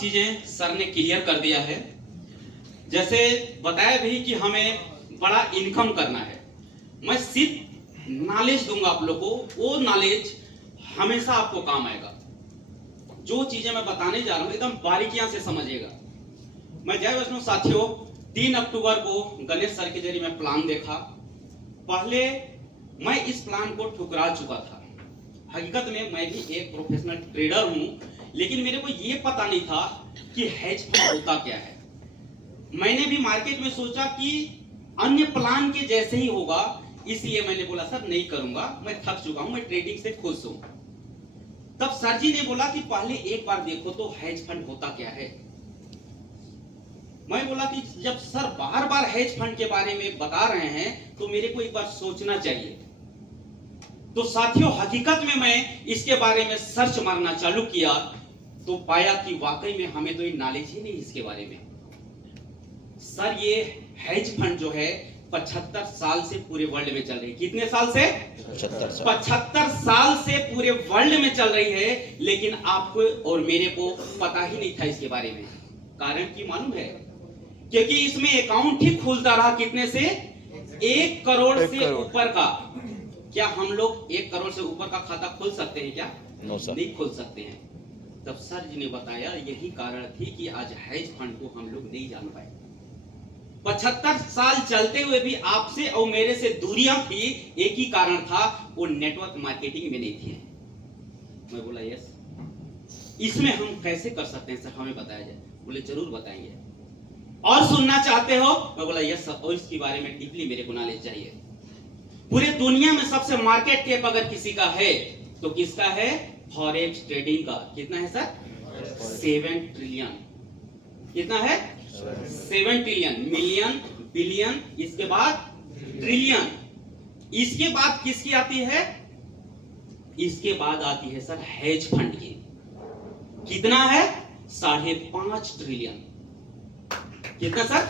चीजें सर ने क्लियर कर दिया है। जैसे बताया भी कि हमें बड़ा इनकम करना है। मैं सिर्फ नॉलेज दूंगा आप लोगों को, वो नॉलेज हमेशा आपको काम आएगा। जो चीजें मैं बताने जा रहा हूं एकदम बारीकियां से समझिएगा। मैं जय वैष्णव साथियों 3 अक्टूबर को गणेश सर के जरिए मैं प्लान देखा। पहले मैं इस प्लान को ठुकरा चुका था। हकीकत में मैं भी एक प्रोफेशनल ट्रेडर हूं, लेकिन मेरे को ये पता नहीं था कि हेज फंड होता क्या है। मैंने भी मार्केट में सोचा कि अन्य प्लान के जैसे ही होगा, इसलिए मैंने बोला सर नहीं करूंगा, मैं थक चुका हूं, मैं ट्रेडिंग से खुश हूं। तब सर जी ने बोला कि पहले एक बार देखो तो हेज फंड होता क्या है। मैं बोला कि जब सर बार बार हेज फंड के बारे में बता रहे हैं तो मेरे को एक बार सोचना चाहिए। तो साथियों हकीकत में मैं इसके बारे में सर्च मारना चालू किया तो पाया कि वाकई में हमें तो ये नॉलेज ही नहीं इसके बारे में। सर ये हेज फंड जो है 75 साल से पूरे वर्ल्ड में चल रही है। कितने साल से? 75 साल से पूरे वर्ल्ड में चल रही है, लेकिन आपको और मेरे को पता ही नहीं था इसके बारे में। कारण की मालूम है? क्योंकि इसमें अकाउंट ही खुलता रहा कितने से? 1 करोड़ से ऊपर का। क्या हम लोग 1 करोड़ से ऊपर का खाता खोल सकते हैं क्या? नहीं खोल सकते हैं। तब सर जी ने बताया यही कारण थी कि आज हेज फंड को हम लोग नहीं जान पाए। 75 साल चलते हुए भी आपसे और मेरे से दूरियां थी, एक ही कारण था, वो नेटवर्क मार्केटिंग में नहीं थी। मैं बोला यस, इसमें हम कैसे कर सकते हैं सर, हमें बताया जाए। बोले जरूर बताएंगे। और सुनना चाहते हो? मैं बोला यस सर, और इसके बारे में डीपली मेरे को नॉलेज चाहिए। पूरे दुनिया में सबसे मार्केट कैप अगर किसी का है तो किसका है? फॉरेक्स ट्रेडिंग का। कितना है सर? 7 ट्रिलियन। कितना है? 7 ट्रिलियन। मिलियन, बिलियन, इसके बाद ट्रिलियन। इसके बाद किसकी आती है? इसके बाद आती है सर हेज फंड की। कितना है? 5.5 ट्रिलियन। कितना सर?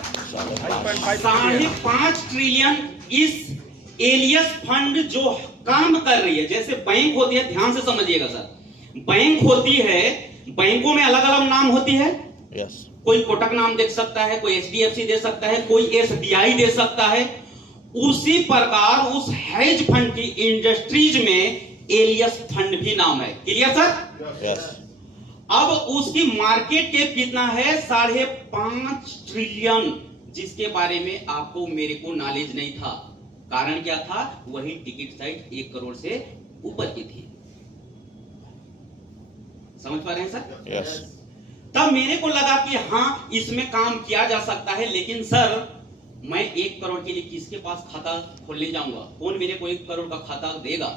5.5 ट्रिलियन। इस एलियस फंड जो काम कर रही है, जैसे बैंक होती है, ध्यान से समझिएगा सर। बैंक होती है, बैंकों में अलग अलग नाम होती है। yes. कोई कोटक नाम दे सकता है, कोई HDFC दे सकता है, कोई SBI दे सकता है। उसी प्रकार उस हेज फंड की इंडस्ट्रीज में एलियस फंड भी नाम है। Clear sir? yes. अब उसकी मार्केट कैप कितना है? 5.5 ट्रिलियन, जिसके बारे में आपको मेरे को नॉलेज नहीं था। कारण क्या था? वही टिकट साइज 1 करोड़ से ऊपर की थी। समझ पा रहे हैं सर? yes. तब मेरे को लगा कि हाँ इसमें काम किया जा सकता है, लेकिन सर मैं 1 करोड़ के लिए किसके पास खाता खोलने जाऊंगा? कौन मेरे को 1 करोड़ का खाता देगा?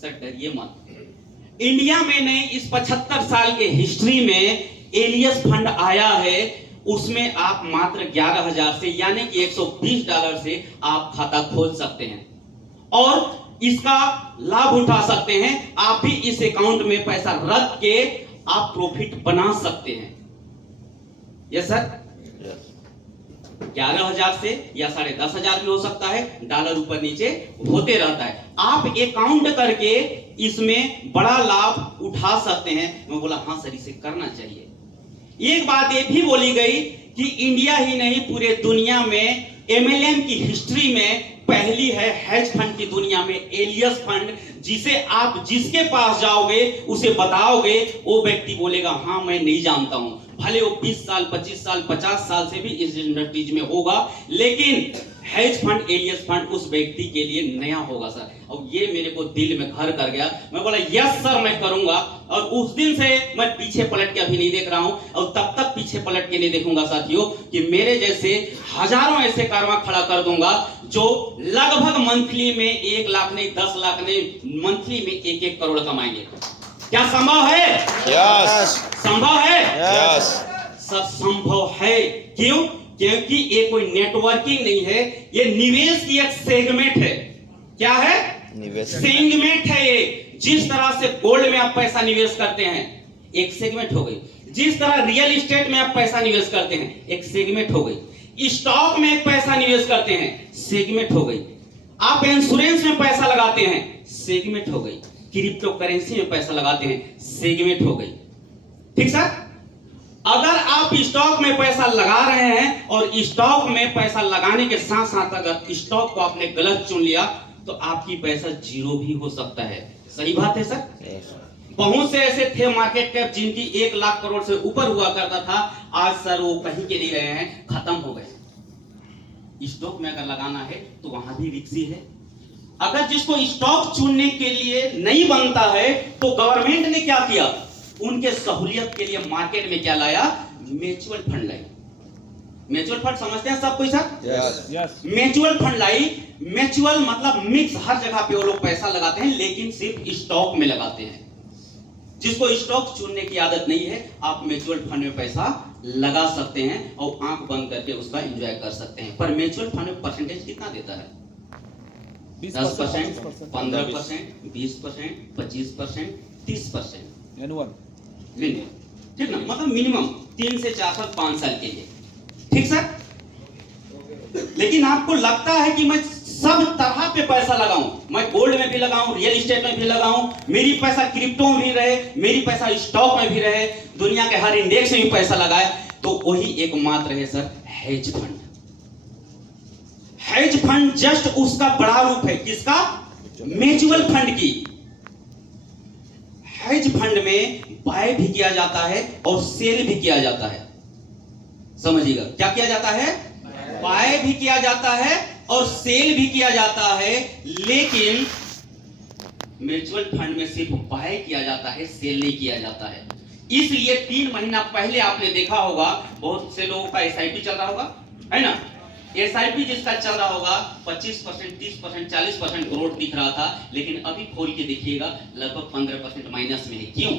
सर डरिए मत। इंडिया में ने इस 75 साल के हिस्ट्री में एलियस फंड आया है, उसमें आप मात्र 11,000 से यानी कि $120 से आप खाता खोल सकते हैं और इसका लाभ उठा सकते हैं। आप भी इस अकाउंट में पैसा रख के आप प्रॉफिट बना सकते हैं। Yes sir? 11,000 से या 10,500 भी हो सकता है, डॉलर ऊपर नीचे होते रहता है। आप अकाउंट करके इसमें बड़ा लाभ उठा सकते हैं। मैं बोला हाँ सर इसे करना चाहिए। एक बात ये भी बोली गई कि इंडिया ही नहीं पूरे दुनिया में MLM की हिस्ट्री में पहली है हेज फंड की दुनिया में एलियस फंड, जिसे आप जिसके पास जाओगे उसे बताओगे, वो व्यक्ति बोलेगा हाँ मैं नहीं जानता हूं। भले वो 20 साल 25 साल 50 साल से भी इस इंडस्ट्रीज में होगा, लेकिन हेज फंड एलियस फंड उस व्यक्ति के लिए नया होगा सर। और ये मेरे को दिल में घर कर गया। मैं बोला यस सर मैं करूंगा। और उस दिन से मैं पीछे पलट के अभी नहीं देख रहा हूं और तब तक पीछे पलट के नहीं देखूंगा साथियों, कि मेरे जैसे हजारों ऐसे कारवां खड़ा कर दूंगा जो लगभग मंथली में 1 लाख नहीं 10 लाख नहीं, मंथली में 1-1 करोड़ कमाएंगे। क्या संभव है? yes. संभव है? yes. सब संभव है। क्यों? क्योंकि ये कोई नेटवर्किंग नहीं है, ये निवेश की एक सेगमेंट है। क्या है? निवेश सेगमेंट है ये। जिस तरह से गोल्ड में आप पैसा निवेश करते हैं, एक सेगमेंट हो गई। जिस तरह रियल एस्टेट में आप पैसा निवेश करते हैं, एक सेगमेंट हो गई। स्टॉक में एक पैसा निवेश करते हैं, सेगमेंट हो गई। आप इंश्योरेंस में पैसा लगाते हैं, सेगमेंट हो गई। क्रिप्टो करेंसी में पैसा लगाते हैं, सेगमेंट हो गई। ठीक सर? अगर आप स्टॉक में पैसा लगा रहे हैं और स्टॉक में पैसा लगाने के साथ साथ अगर स्टॉक को आपने गलत चुन लिया तो आपकी पैसा जीरो भी हो सकता है। सही बात है सर? बहुत से ऐसे थे मार्केट कैप जिनकी 1 लाख करोड़ से ऊपर हुआ करता था, आज सर वो कहीं के नहीं रहे हैं, खत्म हो गए। स्टॉक में अगर लगाना है तो वहां भी रिस्की है। अगर जिसको स्टॉक चुनने के लिए नहीं बनता है तो गवर्नमेंट ने क्या किया, उनके सहूलियत के लिए मार्केट में क्या लाया, म्यूचुअल फंड लाई। म्यूचुअल फंड समझते हैं सब कोई सर? यस। म्यूचुअल फंड लाई। म्यूचुअल मतलब मिक्स, हर जगह पे वो लोग पैसा लगाते हैं लेकिन सिर्फ स्टॉक में लगाते हैं। जिसको स्टॉक चुनने की आदत नहीं है, आप म्यूचुअल फंड में पैसा लगा सकते हैं और आंख बंद करके उसका एंजॉय कर सकते हैं। पर म्यूचुअल फंड में परसेंटेज कितना देता है? 10%, 15%, 20%, 25%, 30% एनुअल। ठीक ना, मतलब मिनिमम 3 से 4 साल 5 साल के लिए। ठीक सर? लेकिन आपको लगता है कि मैं सब तरह पे पैसा लगाऊं, मैं गोल्ड में भी लगाऊं, रियल एस्टेट में भी लगाऊं, मेरी पैसा क्रिप्टो में भी रहे, मेरी पैसा स्टॉक में भी रहे, दुनिया के हर इंडेक्स में भी पैसा लगाए, तो वही एकमात्र है sir hedge fund. Hedge fund just उसका बड़ा रूप है। किसका? म्यूचुअल फंड की। हेज फंड में बाय भी किया जाता है और सेल भी किया जाता है। समझिएगा, क्या किया जाता है? बाय भी किया जाता है और सेल भी किया जाता है, लेकिन म्यूचुअल फंड में सिर्फ बाय किया जाता है, सेल नहीं किया जाता है। इसलिए 3 महीना पहले आपने देखा होगा बहुत से लोगों का एसआईपी चल रहा होगा, है ना? एसआईपी जिसका चल रहा होगा 25%, 30%, 40% ग्रोथ दिख रहा था, लेकिन अभी खोल के देखिएगा लगभग 15% माइनस में है। क्यों?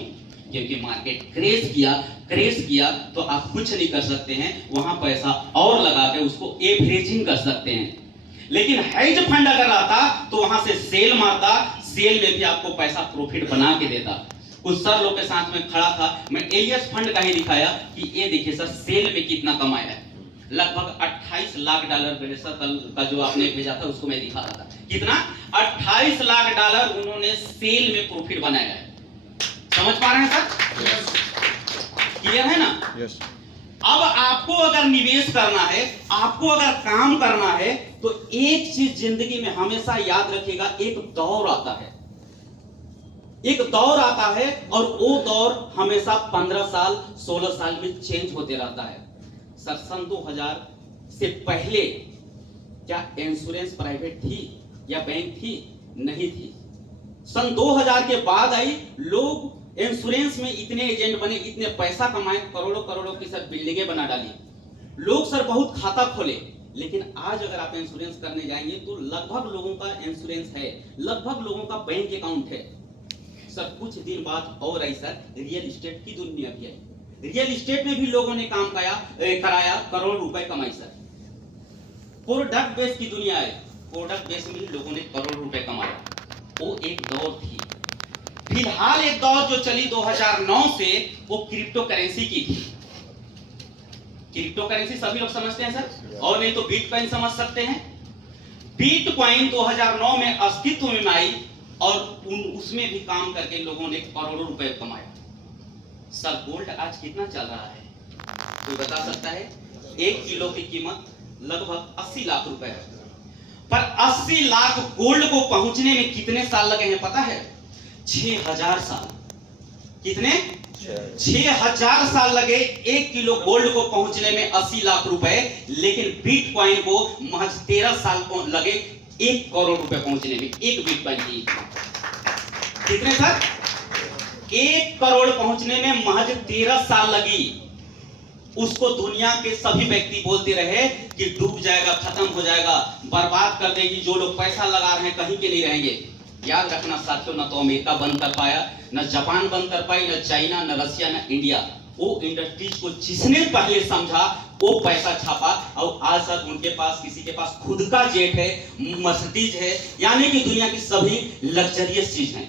क्योंकि मार्केट क्रेश किया तो आप कुछ नहीं कर सकते हैं, वहां पैसा और लगा के उसको एवरेजिंग कर सकते हैं। लेकिन हेज फंड अगर आता तो वहां से सेल मारता, सेल में भी आपको पैसा प्रॉफिट बना के देता। कुछ सर लोग के साथ में खड़ा था, मैं एलियस फंड का ही दिखाया कि ये देखिए सर सेल में कितना कमाया है। लगभग 28 लाख डॉलर सर कल का जो आपने भेजा था उसको मैं दिखा रहा था। कितना? 28 लाख डॉलर उन्होंने सेल में प्रॉफिट बनाया है। समझ पा रहे हैं सर? क्लियर है ना? यस। अब आपको अगर निवेश करना है, आपको अगर काम करना है, तो एक चीज जिंदगी में हमेशा याद रखिएगा, एक दौर आता है। एक दौर आता है और वो दौर हमेशा 15 साल 16 साल में चेंज होते रहता है। सर सन 2000 से पहले क्या इंश्योरेंस प्राइवेट थी या बैंक थी? नहीं थी। सन 2000 के बाद आई, लोग इंश्योरेंस में इतने एजेंट बने, इतने पैसा कमाए, करोड़ों करोड़ों की सर बिल्डिंगें बना डाली, लोग सर बहुत खाता खोले। लेकिन आज अगर आप इंश्योरेंस करने जाएंगे तो लगभग लोगों का इंश्योरेंस है, लगभग लोगों का बैंक अकाउंट है। सर कुछ दिन बाद और आई सर रियल एस्टेट की दुनिया भी आई। रियल एस्टेट में भी लोगों ने काम कराया, करोड़ रुपए कमाई सर। प्रोडक्ट बेस की दुनिया है, प्रोडक्ट बेस में लोगों ने करोड़ रुपए कमाया। वो एक दौर थी। फिलहाल एक दौर जो चली 2009 से, वो क्रिप्टो करेंसी की थी। क्रिप्टो करेंसी सभी लोग समझते हैं सर, और नहीं तो बिटकॉइन समझ सकते हैं। बिटकॉइन 2009 में अस्तित्व में आई और उसमें भी काम करके लोगों ने करोड़ों रुपए कमाए। सर गोल्ड आज कितना चल रहा है कोई बता सकता है? 1 किलो की कीमत लगभग 80 लाख रुपए है। पर 80 लाख गोल्ड को पहुंचने में कितने साल लगे हैं पता है? 6000 साल। कितने? 6000 साल लगे 1 किलो गोल्ड को पहुंचने में 80 लाख रुपए, लेकिन बिटकॉइन को महज 13 साल लगे 1 करोड़ रुपए पहुंचने में। एक बिटकॉइन की कितने सर? 1 करोड़ पहुंचने में महज 13 साल लगी। उसको दुनिया के सभी व्यक्ति बोलते रहे कि डूब जाएगा, खत्म हो जाएगा, बर्बाद कर देगी, जो लोग पैसा लगा रहे हैं कहीं के नहीं रहेंगे। याद रखना साथियों, न तो अमेरिका बंद कर पाया, न जापान बंद कर पाई, न चाइना, न रसिया, न इंडिया। वो इंडस्ट्रीज को जिसने पहले समझा वो पैसा छापा, और आज तक उनके पास, किसी के पास खुद का जेट है, मर्सिडीज है, यानी कि दुनिया की सभी लग्जरियस चीज है,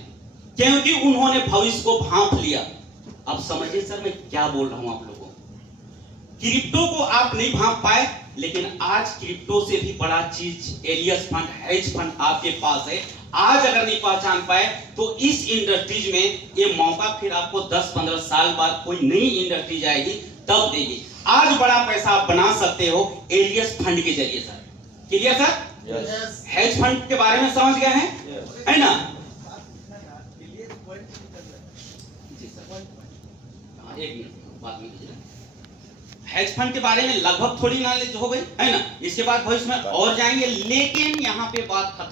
क्योंकि उन्होंने भविष्य को भांप लिया। अब समझिए सर मैं क्या बोल रहा हूं आप लोगों को। क्रिप्टो को आप नहीं भांप पाए, लेकिन आज क्रिप्टो से भी बड़ा चीज एलियस फंड, हेज फंड आपके पास है। आज अगर नहीं पहचान पाए तो इस इंडस्ट्रीज में ये मौका फिर आपको 10-15 साल बाद कोई नई इंडस्ट्रीज आएगी तब देंगे। आज बड़ा पैसा आप बना सकते हो एलियस फंड के जरिए sir. Clear sir? Yes. Hedge fund के बारे में समझ गए हैं, है ना? जी सर, हाँ, एक मिनट बाद में कीजिए। हेज फंड के बारे में लगभग थोड़ी नॉलेज हो गई, है ना? इसके बाद भविष्य में और जाएंगे, लेकिन यहाँ पे बात खत्म।